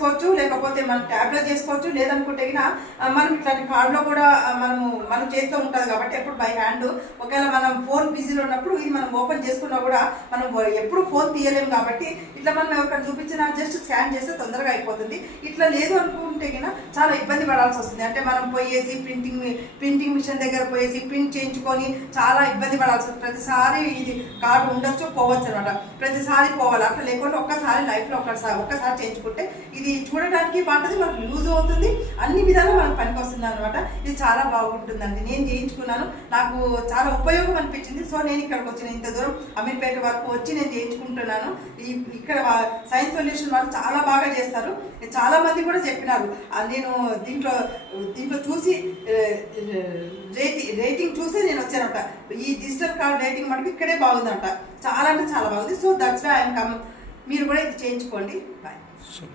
చేసుకోవచ్చు, లేకపోతే మనం ట్యాబ్లో చేసుకోవచ్చు. లేదనుకుంటే మనం ఇట్లాంటి కార్డులో కూడా మన చేతిలో ఉంటుంది కాబట్టి ఎప్పుడు బై హ్యాండ్. ఒకవేళ మనం ఫోన్ బిజీలో ఉన్నప్పుడు ఇది మనం ఓపెన్ చేసుకున్నా కూడా మనం ఎప్పుడు ఫోన్ తీయలేము కాబట్టి ఇట్లా మనం ఎవరికైనా చూపించినా జస్ట్ స్కాన్ చేస్తే తొందరగా అయిపోతుంది. ఇట్లా లేదు అనుకుంటే చాలా ఇబ్బంది పడాల్సి వస్తుంది. అంటే మనం పోయేసి ప్రింటింగ్ మిషన్ దగ్గర పోయేసి ప్రింట్ చేయించుకొని చాలా ఇబ్బంది పడాల్సి వస్తుంది. ప్రతిసారి ఇది కార్డు ఉండొచ్చు పోవచ్చు అనమాట, ప్రతిసారి పోవాలి. అట్లా లేకుండా ఒక్కసారి లైఫ్లో ఒక్కసారి చేయించుకుంటే ఇది చూడడానికి బాగుంటుంది, మనకు యూజ్ అవుతుంది, అన్ని విధాలు మనకు పనికి వస్తుంది అనమాట. ఇది చాలా బాగుంటుందండి. నేను చేయించుకున్నాను, నాకు చాలా ఉపయోగం అనిపించింది. సో నేను ఇక్కడికి వచ్చిన, ఇంత దూరం అమీర్పేట వరకు వచ్చి నేను చేయించుకుంటున్నాను. ఇక్కడ సైన్స్ సొల్యూషన్ వాళ్ళు చాలా బాగా చేస్తారు. చాలా మంది కూడా చెప్పినారు. నేను దీంట్లో చూసి రేటింగ్ చూసి నేను వచ్చానట. ఈ డిజిటల్ కార్డ్ రేటింగ్ మనకి ఇక్కడే బాగుందంట, చాలా అంటే చాలా బాగుంది. So that's why I'm come. మీరు కూడా ఇది చేయించుకోండి. బాయ్.